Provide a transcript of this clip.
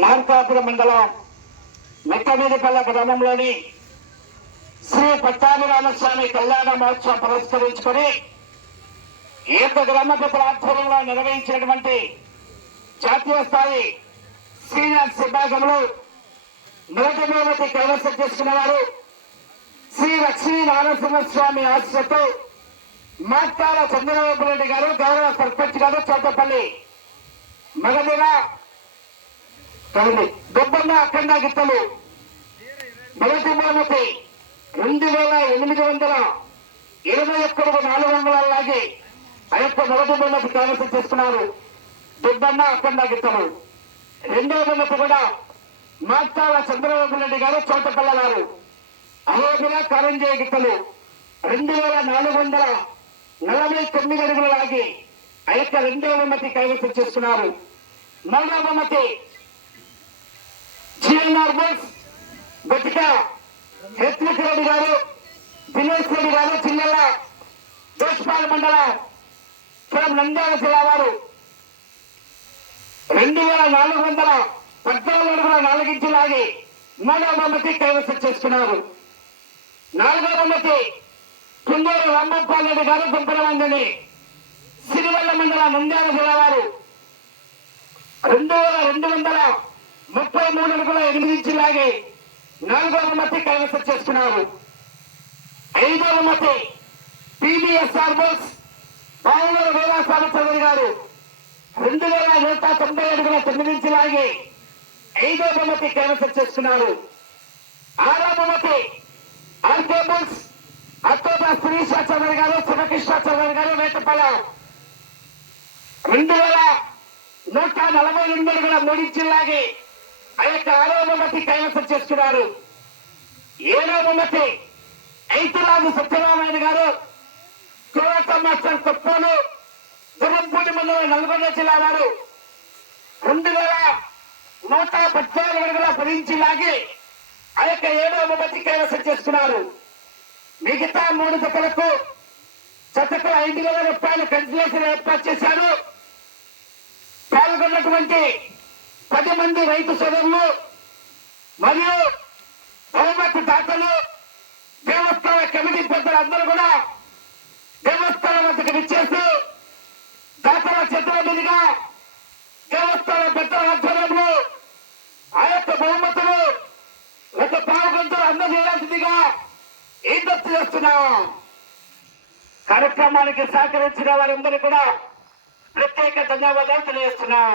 మార్కాపురం మండలం మెక్కమీదిపల్ల గ్రామంలోని శ్రీ పట్టాభిరామస్వామి కళ్యాణ మహోత్సవం పురస్కరించుకొని ఈ యొక్క గ్రామ పెద్దల ఆధ్వర్యంలో నిర్వహించినటువంటి జాతీయ స్థాయి సీనియర్స్ విభాగంలో మొదటి బహుమతి కైవసం చేసుకున్న వారు శ్రీ లక్ష్మీ నారసింహస్వామి ఆశతో మాట్లాడ చంద్రబాబు రెడ్డి గారు, గౌరవ సర్పంచ్ గారు, చోటపల్లి మగదిన గొప్పన్న అఖండ గిత్తలు మొదటి బహుమతి 2821 లాగి ఆ యొక్క మొదటి బహుమతి కైవసం చేసుకున్నారు దుబ్బన్న అఖండ గిత్తలు. రెండవ బహుమతి కూడా మాట్లాడ చంద్రబాబు రెడ్డి గారు, చోటపల్లి గారు అహోబిల కారంజయ గిత్తలు 2449 అడుగులు లాగి ఆ యొక్క రెండవ బహుమతి కైవసం చేసుకున్నారు. మూడవ బహుమతి జిఎన్ఆర్ బోస్ గట్టిక హెత్విక్ రెడ్డి గారు, దినేష్ రెడ్డి గారు, చిన్నెల్ల దోష్పాల్ మండలం ఫ్రం నంద్యాల జిల్లా వారు 2414 అడుగుల 4 ఇంచులు లాగి మూడవ బహుమతి కైవసం చేసుకున్నారు. నాలుగవ బహుమతి కుందూరు రాంగోపాల్ రెడ్డి గారు, గుంపలమందని సిరివల్ల మండలం నంద్యాల జిల్లా వారు 2233 అడుగుల 8 ఇంచులు లాగి నాలుగవ బహుమతి కైవసం చేసుకున్నారు. ఐదవ బహుమతి పిబిఎస్ఆర్ బోస్ పావులూరు వీరాస్వామి చౌదరి గారు 2190 అడుగుల 9 ఇంచులు లాగి ఐదవ బహుమతి కైవసం చేసుకున్నారు. ఆరవ బహుమతి ఆర్కే బోస్ అక్టోబర్ శ్రీశా చౌదరి గారు, శివకృష్ణ చౌదరి గారు, వేటపాలెం 2142 అడుగుల 3 ఇంచులు లాగి ఆ యొక్క ఆరవ బహుమతి కైవసం చేసుకున్నారు. ఏడవ బహుమతి ఐతురాజు సత్యనారాయణ గారు, కోరట మాస్టర్ కొప్పలు, దుర్గంపూడి మండలం నల్గొండ జిల్లా వారు 2114 అడుగుల 10 ఇంచులు లాగి ఆ యొక్క ఏడవ బహుమతి కైవసం చేసుకున్నారు. మిగతా 3 జతలకు జతకు 5,000 రూపాయలు కన్సలేషన్ ఏర్పాటు చేశారు. పాల్గొన్నటువంటి 10 మంది రైతు సోదరులు మరియు బహుమతి దాతలు, దేవస్థాన కమిటీ పెద్దలు అందరూ కూడా దేవస్థానం వద్దకు విచ్చేసి దాతల చేతుల మీదుగా దేవస్థాన పెద్దల ఆధ్వర్యంలో ఆ యొక్క బహుమతులు ఒక పాల్గొంటూ అందజేయాల్సిందిగా విజ్ఞప్తి చేస్తున్నాం. కార్యక్రమానికి సహకరించిన వారందరూ కూడా ప్రత్యేక ధన్యవాదాలు తెలియజేస్తున్నాం.